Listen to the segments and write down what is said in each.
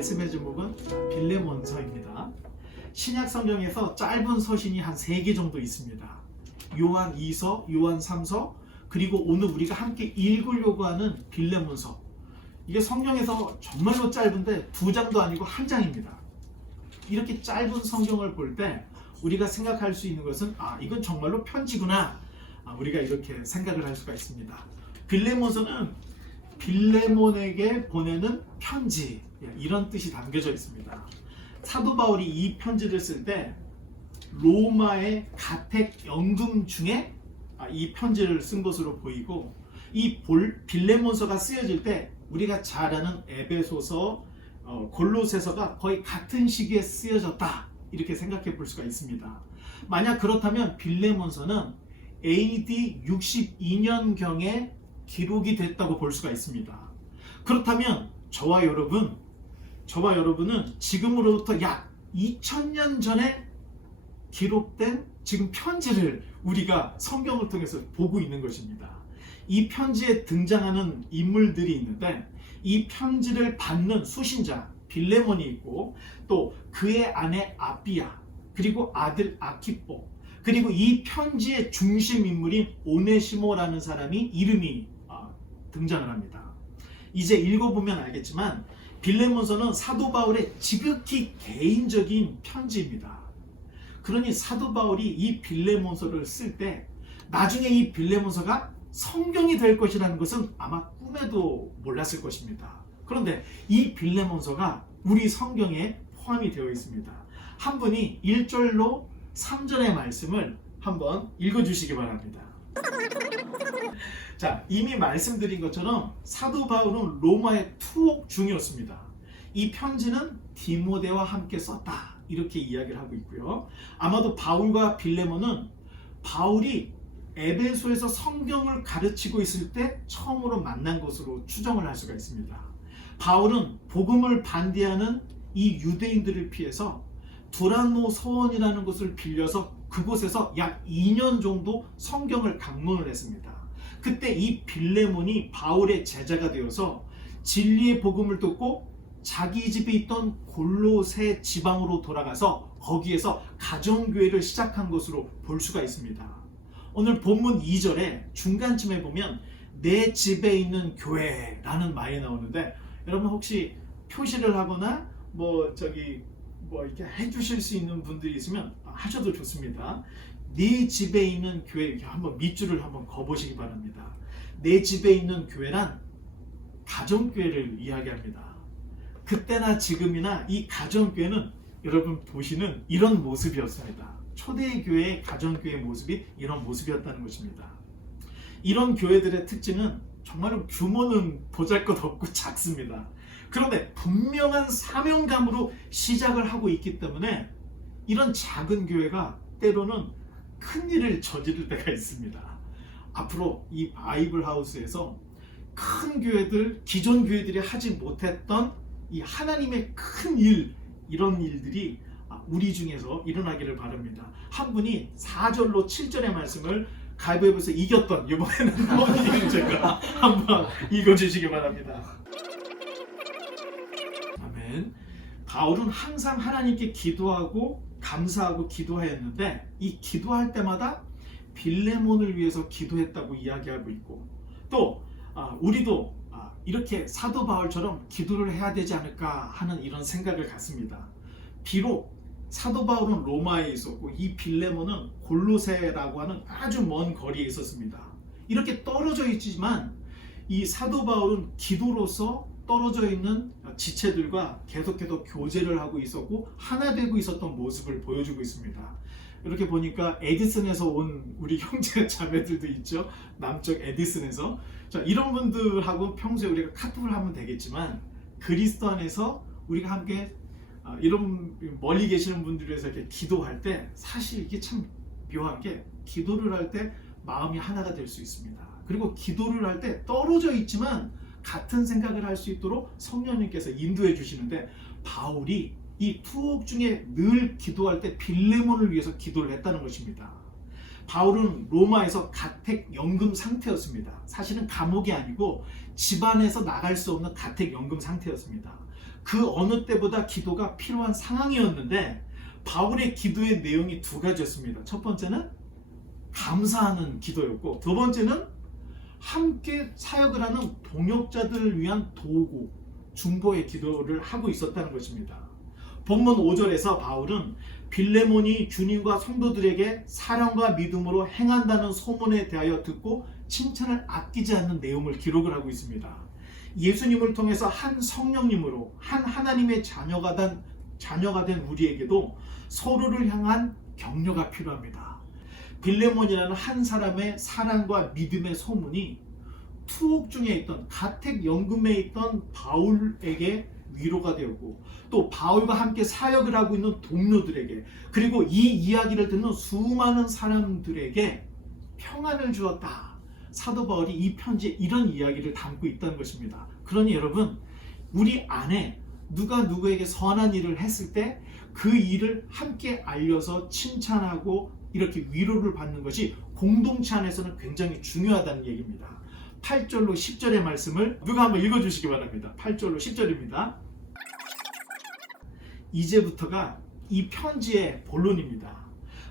말씀의 제목은 빌레몬서입니다. 신약 성경에서 짧은 서신이 한 3개 정도 있습니다. 요한 2서, 요한 3서, 그리고 오늘 우리가 함께 읽으려고 하는 빌레몬서. 이게 성경에서 정말로 짧은데 2장도 아니고 1장입니다. 이렇게 짧은 성경을 볼 때 우리가 생각할 수 있는 것은 이건 정말로 편지구나. 우리가 이렇게 생각을 할 수가 있습니다. 빌레몬서는 빌레몬에게 보내는 편지, 이런 뜻이 담겨져 있습니다. 사도 바울이 이 편지를 쓸 때 로마의 가택 연금 중에 이 편지를 쓴 것으로 보이고, 이 빌레몬서가 쓰여질 때 우리가 잘 아는 에베소서, 골로새서가 거의 같은 시기에 쓰여졌다, 이렇게 생각해 볼 수가 있습니다. 만약 그렇다면 빌레몬서는 AD 62년경에 기록이 됐다고 볼 수가 있습니다. 그렇다면 저와 여러분은 지금으로부터 약 2000년 전에 기록된 지금 편지를 우리가 성경을 통해서 보고 있는 것입니다. 이 편지에 등장하는 인물들이 있는데, 이 편지를 받는 수신자 빌레몬이 있고, 또 그의 아내 아비야, 그리고 아들 아키포, 그리고 이 편지의 중심 인물인 오네시모라는 사람이 이름이 등장을 합니다. 이제 읽어보면 알겠지만 빌레몬서는 사도 바울의 지극히 개인적인 편지입니다. 그러니 사도 바울이 이 빌레몬서를 쓸 때 나중에 이 빌레몬서가 성경이 될 것이라는 것은 아마 꿈에도 몰랐을 것입니다. 그런데 이 빌레몬서가 우리 성경에 포함이 되어 있습니다. 한 분이 1절로 3절의 말씀을 한번 읽어주시기 바랍니다. 자, 이미 말씀드린 것처럼 사도 바울은 로마의 투옥 중이었습니다. 이 편지는 디모데와 함께 썼다, 이렇게 이야기를 하고 있고요. 아마도 바울과 빌레몬은 바울이 에베소에서 성경을 가르치고 있을 때 처음으로 만난 것으로 추정을 할 수가 있습니다. 바울은 복음을 반대하는 이 유대인들을 피해서 두란노 서원이라는 곳을 빌려서 그곳에서 약 2년 정도 성경을 강론을 했습니다. 그때 이 빌레몬이 바울의 제자가 되어서 진리의 복음을 듣고 자기 집에 있던 골로새 지방으로 돌아가서 거기에서 가정교회를 시작한 것으로 볼 수가 있습니다. 오늘 본문 2절에 중간쯤에 보면 내 집에 있는 교회라는 말이 나오는데, 여러분 혹시 표시를 하거나 이렇게 해주실 수 있는 분들이 있으면 하셔도 좋습니다. 네 집에 있는 교회, 한번 밑줄을 한번 그어보시기 바랍니다. 내 집에 있는 교회란 가정교회를 이야기합니다. 그때나 지금이나 이 가정교회는 여러분 보시는 이런 모습이었습니다. 초대교회의 가정교회 모습이 이런 모습이었다는 것입니다. 이런 교회들의 특징은 정말로 규모는 보잘것없고 작습니다. 그런데 분명한 사명감으로 시작을 하고 있기 때문에 이런 작은 교회가 때로는 큰 일을 저지를 때가 있습니다. 앞으로 이 바이블 하우스에서 큰 교회들, 기존 교회들이 하지 못했던 이 하나님의 큰 일, 이런 일들이 우리 중에서 일어나기를 바랍니다. 한 분이 4절로 7절의 말씀을 가위바위보에서 이겼던, 이번에는 제가 한번 읽어주시기 바랍니다. 아멘. 바울은 항상 하나님께 기도하고 감사하고 기도하였는데, 이 기도할 때마다 빌레몬을 위해서 기도했다고 이야기하고 있고, 또 우리도 이렇게 사도 바울처럼 기도를 해야 되지 않을까 하는 이런 생각을 갖습니다. 비록 사도 바울은 로마에 있었고 이 빌레몬은 골로새라고 하는 아주 먼 거리에 있었습니다. 이렇게 떨어져 있지만 이 사도 바울은 기도로서 떨어져 있는 지체들과 계속해서 교제를 하고 있었고 하나 되고 있었던 모습을 보여주고 있습니다. 이렇게 보니까 에디슨에서 온 우리 형제 자매들도 있죠. 남쪽 에디슨에서. 자, 이런 분들하고 평소에 우리가 카톡을 하면 되겠지만, 그리스도 안에서 우리가 함께 이런 멀리 계시는 분들을 위해서 이렇게 기도할 때, 사실 이게 참 묘한 게, 기도를 할 때 마음이 하나가 될 수 있습니다. 그리고 기도를 할 때 떨어져 있지만 같은 생각을 할 수 있도록 성령님께서 인도해 주시는데, 바울이 이 투옥 중에 늘 기도할 때 빌레몬을 위해서 기도를 했다는 것입니다. 바울은 로마에서 가택 연금 상태였습니다. 사실은 감옥이 아니고 집안에서 나갈 수 없는 가택 연금 상태였습니다. 그 어느 때보다 기도가 필요한 상황이었는데 바울의 기도의 내용이 두 가지였습니다. 첫 번째는 감사하는 기도였고, 두 번째는 함께 사역을 하는 동역자들을 위한 도구, 중보의 기도를 하고 있었다는 것입니다. 본문 5절에서 바울은 빌레몬이 주님과 성도들에게 사랑과 믿음으로 행한다는 소문에 대하여 듣고 칭찬을 아끼지 않는 내용을 기록을 하고 있습니다. 예수님을 통해서 한 성령님으로 한 하나님의 자녀가 된 우리에게도 서로를 향한 격려가 필요합니다. 빌레몬이라는 한 사람의 사랑과 믿음의 소문이 투옥 중에 있던 가택연금에 있던 바울에게 위로가 되었고, 또 바울과 함께 사역을 하고 있는 동료들에게, 그리고 이 이야기를 듣는 수많은 사람들에게 평안을 주었다. 사도 바울이 이 편지에 이런 이야기를 담고 있다는 것입니다. 그러니 여러분, 우리 안에 누가 누구에게 선한 일을 했을 때 그 일을 함께 알려서 칭찬하고 이렇게 위로를 받는 것이 공동체 안에서는 굉장히 중요하다는 얘기입니다. 8절로 10절의 말씀을 누가 한번 읽어주시기 바랍니다. 8절로 10절입니다. 이제부터가 이 편지의 본론입니다.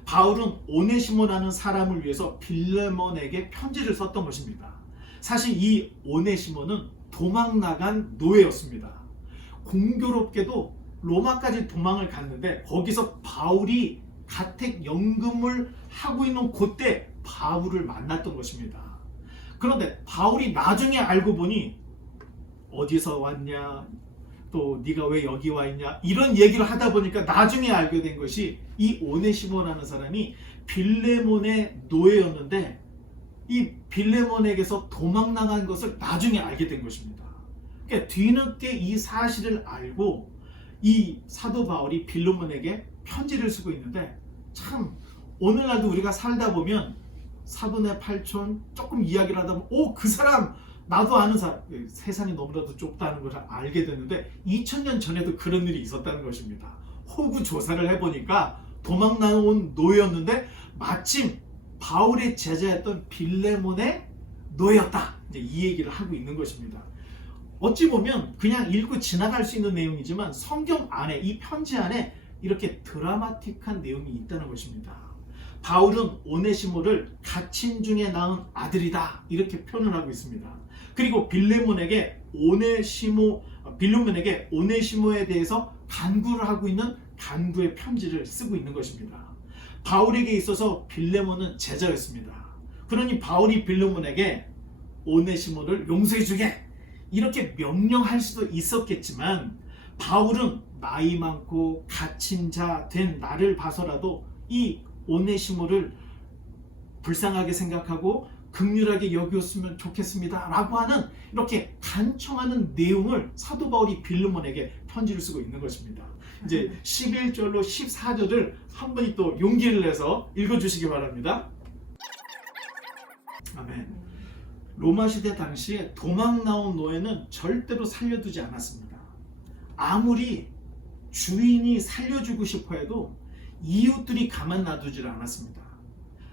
바울은 오네시모라는 사람을 위해서 빌레몬에게 편지를 썼던 것입니다. 사실 이 오네시모는 도망나간 노예였습니다. 공교롭게도 로마까지 도망을 갔는데 거기서 바울이 가택연금을 하고 있는 그때 바울을 만났던 것입니다. 그런데 바울이 나중에 알고 보니 어디서 왔냐, 또 네가 왜 여기 와 있냐, 이런 얘기를 하다 보니까 나중에 알게 된 것이 이 오네시모라는 사람이 빌레몬의 노예였는데 이 빌레몬에게서 도망나간 것을 나중에 알게 된 것입니다. 그러니까 뒤늦게 이 사실을 알고 이 사도 바울이 빌레몬에게 편지를 쓰고 있는데, 참 오늘날도 우리가 살다 보면 사돈의 팔촌 조금 이야기를 하다 보면 그 사람 나도 아는 사람, 세상이 너무나도 좁다는 것을 알게 됐는데 2000년 전에도 그런 일이 있었다는 것입니다. 호구 조사를 해보니까 도망 나온 노예였는데 마침 바울의 제자였던 빌레몬의 노예였다. 이제 이 얘기를 하고 있는 것입니다. 어찌 보면 그냥 읽고 지나갈 수 있는 내용이지만 성경 안에, 이 편지 안에 이렇게 드라마틱한 내용이 있다는 것입니다. 바울은 오네시모를 갇힌 중에 낳은 아들이다 이렇게 표현을 하고 있습니다. 그리고 빌레몬에게 오네시모에 대해서 간구를 하고 있는 간구의 편지를 쓰고 있는 것입니다. 바울에게 있어서 빌레몬은 제자였습니다. 그러니 바울이 빌레몬에게 오네시모를 용서해주게 이렇게 명령할 수도 있었겠지만, 바울은 나이 많고 갇힌 자 된 나를 봐서라도 이 오네시모를 불쌍하게 생각하고 긍휼하게 여기었으면 좋겠습니다 라고 하는 이렇게 간청하는 내용을 사도 바울이 빌레몬에게 편지를 쓰고 있는 것입니다. 이제 11절로 14절을 한 번이 또 용기를 내서 읽어주시기 바랍니다. 아멘. 로마 시대 당시에 도망 나온 노예는 절대로 살려두지 않았습니다. 아무리 주인이 살려주고 싶어 해도 이웃들이 가만 놔두질 않았습니다.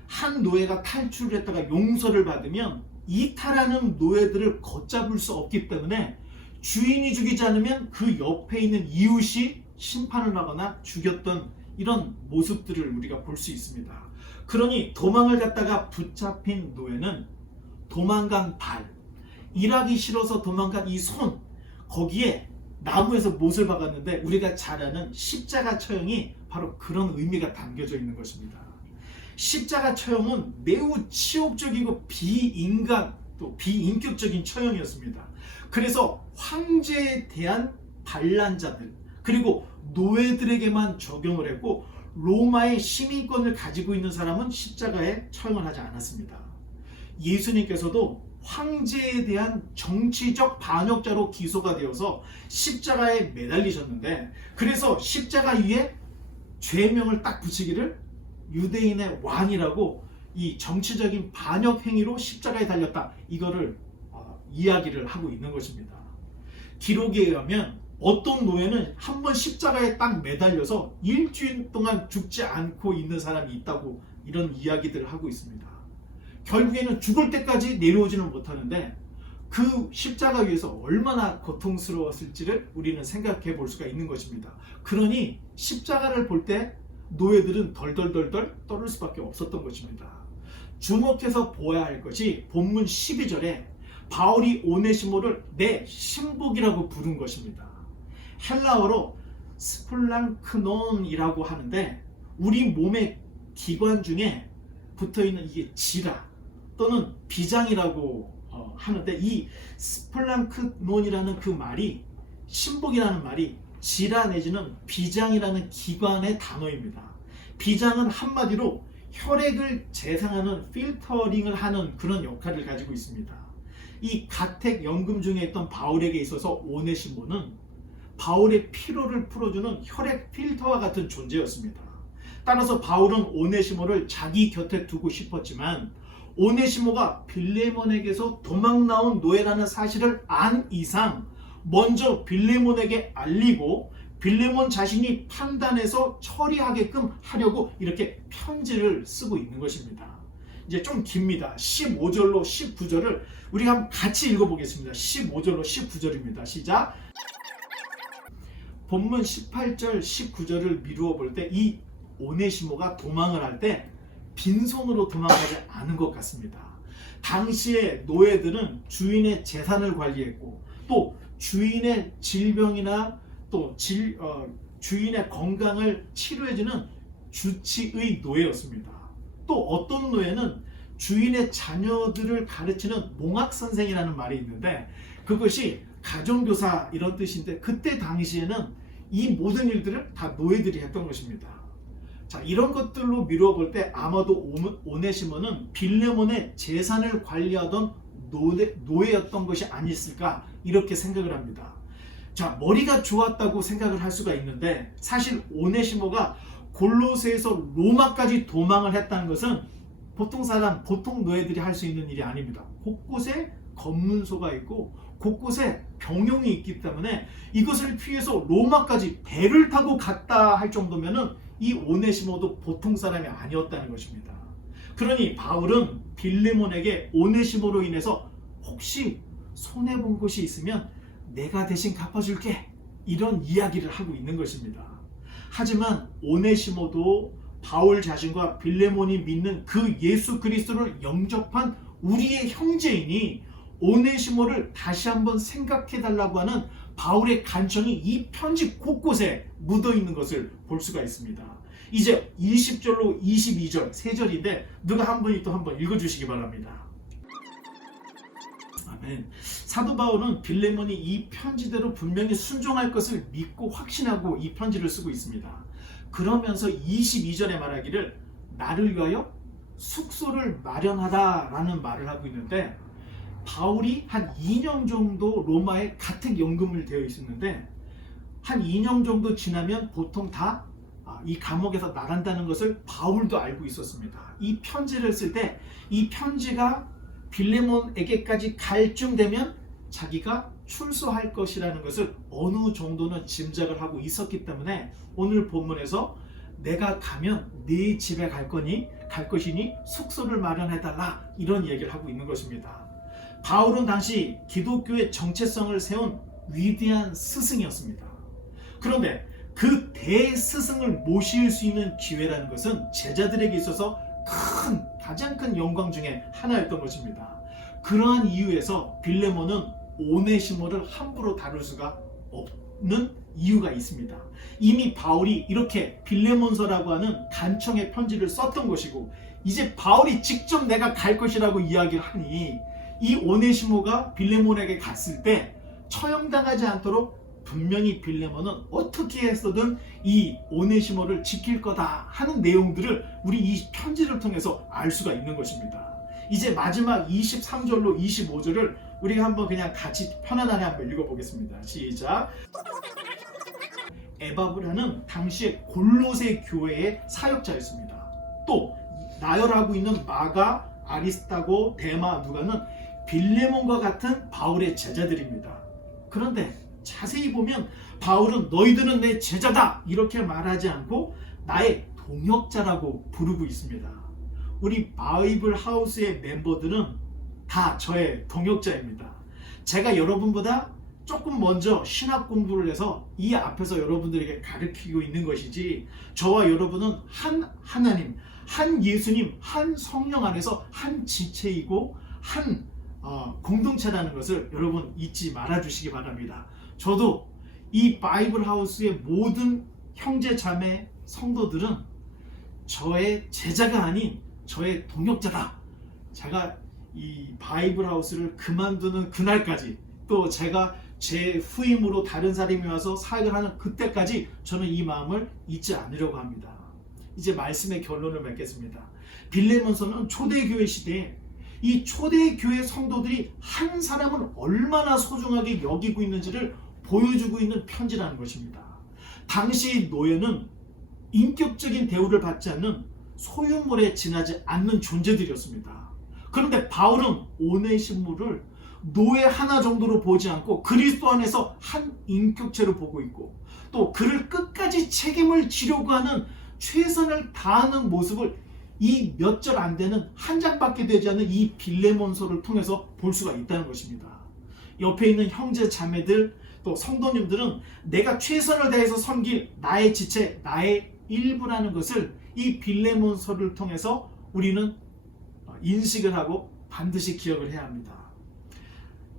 한 노예가 탈출을 했다가 용서를 받으면 이탈하는 노예들을 걷잡을 수 없기 때문에 주인이 죽이지 않으면 그 옆에 있는 이웃이 심판을 하거나 죽였던 이런 모습들을 우리가 볼 수 있습니다. 그러니 도망을 갔다가 붙잡힌 노예는 도망간 발, 일하기 싫어서 도망간 이 손, 거기에 나무에서 못을 박았는데 우리가 잘 아는 십자가 처형이 바로 그런 의미가 담겨져 있는 것입니다. 십자가 처형은 매우 치욕적이고 비인간 또 비인격적인 처형이었습니다. 그래서 황제에 대한 반란자들 그리고 노예들에게만 적용을 했고, 로마의 시민권을 가지고 있는 사람은 십자가에 처형을 하지 않았습니다. 예수님께서도 황제에 대한 정치적 반역자로 기소가 되어서 십자가에 매달리셨는데, 그래서 십자가 위에 죄명을 딱 붙이기를 유대인의 왕이라고 이 정치적인 반역 행위로 십자가에 달렸다, 이거를 이야기를 하고 있는 것입니다. 기록에 의하면 어떤 노예는 한 번 십자가에 딱 매달려서 일주일 동안 죽지 않고 있는 사람이 있다고 이런 이야기들을 하고 있습니다. 결국에는 죽을 때까지 내려오지는 못하는데 그 십자가 위에서 얼마나 고통스러웠을지를 우리는 생각해 볼 수가 있는 것입니다. 그러니 십자가를 볼 때 노예들은 덜덜덜덜 떨을 수밖에 없었던 것입니다. 주목해서 보아야 할 것이 본문 12절에 바울이 오네시모를 내 신복이라고 부른 것입니다. 헬라어로 스플랑크논이라고 하는데 우리 몸의 기관 중에 붙어있는 이게 지라 또는 비장이라고 하는데 이 스플랑크논이라는 그 말이 신복이라는 말이 지라 내지는 비장이라는 기관의 단어입니다. 비장은 한마디로 혈액을 재생하는 필터링을 하는 그런 역할을 가지고 있습니다. 이 가택 연금 중에 있던 바울에게 있어서 오네시모는 바울의 피로를 풀어주는 혈액 필터와 같은 존재였습니다. 따라서 바울은 오네시모를 자기 곁에 두고 싶었지만 오네시모가 빌레몬에게서 도망 나온 노예라는 사실을 안 이상 먼저 빌레몬에게 알리고 빌레몬 자신이 판단해서 처리하게끔 하려고 이렇게 편지를 쓰고 있는 것입니다. 이제 좀 깁니다. 15절로 19절을 우리가 한번 같이 읽어보겠습니다. 15절로 19절입니다. 시작! 본문 18절 19절을 미루어 볼 때 이 오네시모가 도망을 할 때 빈손으로 도망가지 않은 것 같습니다. 당시에 노예들은 주인의 재산을 관리했고 또 주인의 질병이나 또 주인의 건강을 치료해주는 주치의 노예였습니다. 또 어떤 노예는 주인의 자녀들을 가르치는 몽학선생이라는 말이 있는데 그것이 가정교사 이런 뜻인데 그때 당시에는 이 모든 일들을 다 노예들이 했던 것입니다. 자, 이런 것들로 미루어 볼 때 아마도 오네시모는 빌레몬의 재산을 관리하던 노예였던 것이 아니었을까 이렇게 생각을 합니다. 자, 머리가 좋았다고 생각을 할 수가 있는데 사실 오네시모가 골로새에서 로마까지 도망을 했다는 것은 보통 노예들이 할 수 있는 일이 아닙니다. 곳곳에 검문소가 있고 곳곳에 병용이 있기 때문에 이것을 피해서 로마까지 배를 타고 갔다 할 정도면은 이 오네시모도 보통 사람이 아니었다는 것입니다. 그러니 바울은 빌레몬에게 오네시모로 인해서 혹시 손해본 것이 있으면 내가 대신 갚아줄게 이런 이야기를 하고 있는 것입니다. 하지만 오네시모도 바울 자신과 빌레몬이 믿는 그 예수 그리스도를 영접한 우리의 형제이니 오네시모를 다시 한번 생각해 달라고 하는 바울의 간청이 이 편지 곳곳에 묻어 있는 것을 볼 수가 있습니다. 이제 20절로 22절 세 절인데 누가 한 분이 또 한번 읽어주시기 바랍니다. 아멘. 사도 바울은 빌레몬이 이 편지대로 분명히 순종할 것을 믿고 확신하고 이 편지를 쓰고 있습니다. 그러면서 22절에 말하기를 나를 위하여 숙소를 마련하다라는 말을 하고 있는데 바울이 한 2년 정도 로마에 가택 연금을 되어 있었는데 한 2년 정도 지나면 보통 다 이 감옥에서 나간다는 것을 바울도 알고 있었습니다. 이 편지를 쓸 때 이 편지가 빌레몬에게까지 갈 쯤 되면 자기가 출소할 것이라는 것을 어느 정도는 짐작을 하고 있었기 때문에 오늘 본문에서 내가 가면 네 집에 갈 것이니 숙소를 마련해달라 이런 얘기를 하고 있는 것입니다. 바울은 당시 기독교의 정체성을 세운 위대한 스승이었습니다. 그런데 그 대스승을 모실 수 있는 기회라는 것은 제자들에게 있어서 가장 큰 영광 중에 하나였던 것입니다. 그러한 이유에서 빌레몬은 오네시모를 함부로 다룰 수가 없는 이유가 있습니다. 이미 바울이 이렇게 빌레몬서라고 하는 간청의 편지를 썼던 것이고 이제 바울이 직접 내가 갈 것이라고 이야기를 하니 이 오네시모가 빌레몬에게 갔을 때 처형당하지 않도록 분명히 빌레몬은 어떻게 해서든 이 오네시모를 지킬 거다 하는 내용들을 우리 이 편지를 통해서 알 수가 있는 것입니다. 이제 마지막 23절로 25절을 우리가 한번 그냥 같이 편안하게 한번 읽어보겠습니다. 시작! 에바브라는 당시의 골로새 교회의 사역자였습니다. 또 나열하고 있는 마가, 아리스타고, 데마, 누가는 빌레몬과 같은 바울의 제자들입니다. 그런데 자세히 보면 바울은 너희들은 내 제자다 이렇게 말하지 않고 나의 동역자라고 부르고 있습니다. 우리 바이블 하우스의 멤버들은 다 저의 동역자입니다. 제가 여러분보다 조금 먼저 신학 공부를 해서 이 앞에서 여러분들에게 가르치고 있는 것이지, 저와 여러분은 한 하나님, 한 예수님, 한 성령 안에서 한 지체이고 한 공동체라는 것을 여러분 잊지 말아 주시기 바랍니다. 저도 이 바이블 하우스의 모든 형제 자매 성도들은 저의 제자가 아닌 저의 동역자다. 제가 이 바이블 하우스를 그만두는 그날까지, 또 제가 제 후임으로 다른 사람이 와서 사역을 하는 그때까지 저는 이 마음을 잊지 않으려고 합니다. 이제 말씀의 결론을 맺겠습니다. 빌레몬서는 초대교회 시대에 이 초대교회 성도들이 한 사람을 얼마나 소중하게 여기고 있는지를 보여주고 있는 편지라는 것입니다. 당시 노예는 인격적인 대우를 받지 않는 소유물에 지나지 않는 존재들이었습니다. 그런데 바울은 오네시모를 노예 하나 정도로 보지 않고 그리스도 안에서 한 인격체로 보고 있고, 또 그를 끝까지 책임을 지려고 하는 최선을 다하는 모습을 이 몇 절 안 되는 한 장밖에 되지 않는 이 빌레몬서를 통해서 볼 수가 있다는 것입니다. 옆에 있는 형제 자매들, 또 성도님들은 내가 최선을 다해서 섬길 나의 지체, 나의 일부라는 것을 이 빌레몬서를 통해서 우리는 인식을 하고 반드시 기억을 해야 합니다.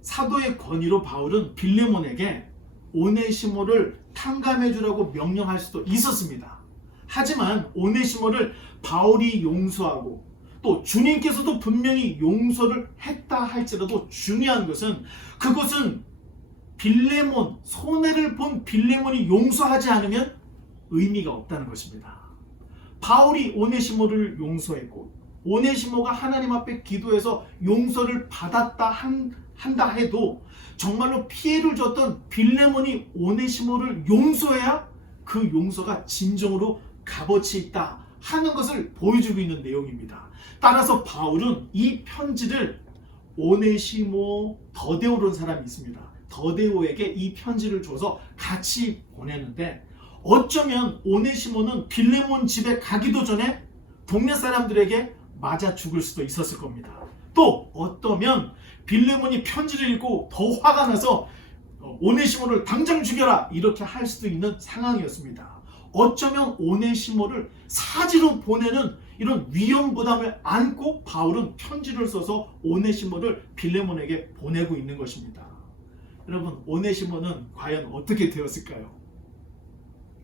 사도의 권위로 바울은 빌레몬에게 오네시모를 탕감해 주라고 명령할 수도 있었습니다. 하지만 오네시모를 바울이 용서하고 또 주님께서도 분명히 용서를 했다 할지라도 중요한 것은, 그것은 빌레몬, 손해를 본 빌레몬이 용서하지 않으면 의미가 없다는 것입니다. 바울이 오네시모를 용서했고 오네시모가 하나님 앞에 기도해서 용서를 받았다 한다 해도 정말로 피해를 줬던 빌레몬이 오네시모를 용서해야 그 용서가 진정으로 값어치 있다 하는 것을 보여주고 있는 내용입니다. 따라서 바울은 이 편지를 오네시모 더데오라는 사람이 있습니다. 더데오에게 이 편지를 줘서 같이 보내는데, 어쩌면 오네시모는 빌레몬 집에 가기도 전에 동네 사람들에게 맞아 죽을 수도 있었을 겁니다. 또 어떠면 빌레몬이 편지를 읽고 더 화가 나서 오네시모를 당장 죽여라 이렇게 할 수도 있는 상황이었습니다. 어쩌면 오네시모를 사지로 보내는 이런 위험 부담을 안고 바울은 편지를 써서 오네시모를 빌레몬에게 보내고 있는 것입니다. 여러분, 오네시모는 과연 어떻게 되었을까요?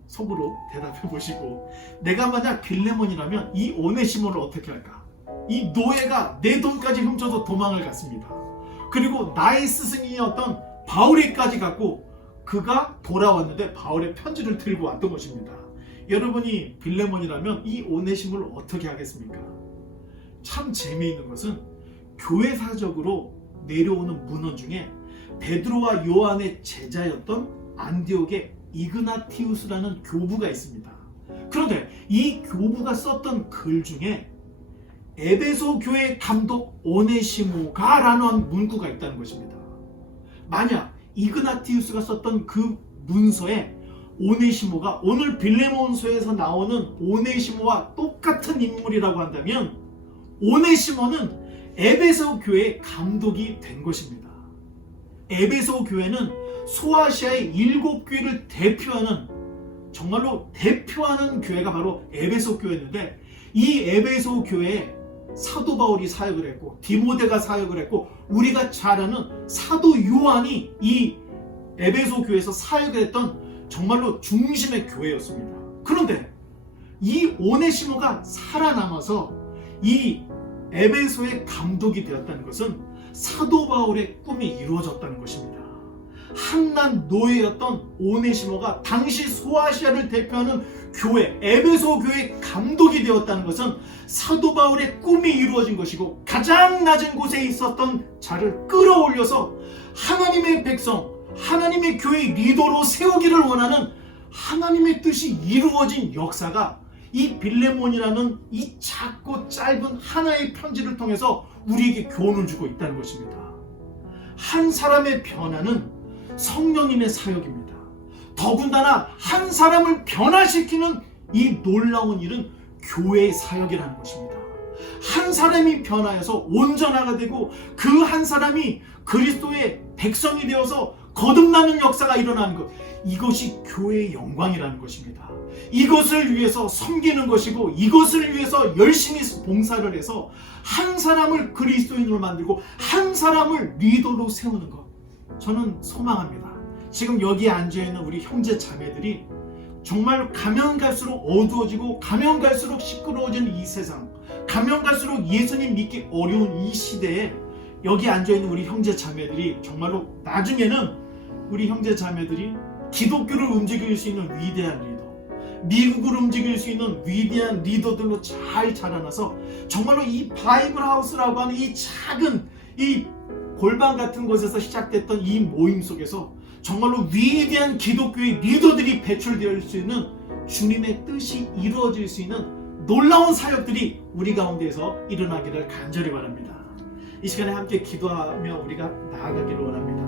속으로 대답해 보시고, 내가 만약 빌레몬이라면 이 오네시모를 어떻게 할까? 이 노예가 내 돈까지 훔쳐서 도망을 갔습니다. 그리고 나의 스승이었던 바울에까지 갔고 그가 돌아왔는데 바울의 편지를 들고 왔던 것입니다. 여러분이 빌레몬이라면 이 오네시모를 어떻게 하겠습니까? 참 재미있는 것은 교회사적으로 내려오는 문헌 중에 베드로와 요한의 제자였던 안디옥의 이그나티우스라는 교부가 있습니다. 그런데 이 교부가 썼던 글 중에 에베소 교회 감독 오네시모가 라는 문구가 있다는 것입니다. 만약 이그나티우스가 썼던 그 문서에 오네시모가 오늘 빌레몬서에서 나오는 오네시모와 똑같은 인물이라고 한다면 오네시모는 에베소 교회의 감독이 된 것입니다. 에베소 교회는 소아시아의 7교회를 대표하는, 정말로 대표하는 교회가 바로 에베소 교회였는데, 이 에베소 교회에 사도 바울이 사역을 했고 디모데가 사역을 했고 우리가 잘 아는 사도 요한이 이 에베소 교회에서 사역을 했던 정말로 중심의 교회였습니다. 그런데 이 오네시모가 살아남아서 이 에베소의 감독이 되었다는 것은 사도 바울의 꿈이 이루어졌다는 것입니다. 한낱 노예였던 오네시모가 당시 소아시아를 대표하는 교회, 에베소 교회의 감독이 되었다는 것은 사도 바울의 꿈이 이루어진 것이고, 가장 낮은 곳에 있었던 자를 끌어올려서 하나님의 백성, 하나님의 교회 리더로 세우기를 원하는 하나님의 뜻이 이루어진 역사가 이 빌레몬이라는 이 작고 짧은 하나의 편지를 통해서 우리에게 교훈을 주고 있다는 것입니다. 한 사람의 변화는 성령님의 사역입니다. 더군다나 한 사람을 변화시키는 이 놀라운 일은 교회의 사역이라는 것입니다. 한 사람이 변화해서 온전하가 되고 그 한 사람이 그리스도의 백성이 되어서 거듭나는 역사가 일어나는 것, 이것이 교회의 영광이라는 것입니다. 이것을 위해서 섬기는 것이고 이것을 위해서 열심히 봉사를 해서 한 사람을 그리스도인으로 만들고 한 사람을 리더로 세우는 것, 저는 소망합니다. 지금 여기에 앉아있는 우리 형제 자매들이 정말 가면 갈수록 어두워지고 가면 갈수록 시끄러워지는 이 세상, 가면 갈수록 예수님 믿기 어려운 이 시대에 여기 앉아있는 우리 형제 자매들이 정말로 나중에는 우리 형제 자매들이 기독교를 움직일 수 있는 위대한 리더, 미국을 움직일 수 있는 위대한 리더들로 잘 자라나서 정말로 이 바이블 하우스라고 하는 이 작은 이 골방 같은 곳에서 시작됐던 이 모임 속에서 정말로 위대한 기독교의 리더들이 배출될 수 있는 주님의 뜻이 이루어질 수 있는 놀라운 사역들이 우리 가운데에서 일어나기를 간절히 바랍니다. 이 시간에 함께 기도하며 우리가 나아가기를 원합니다.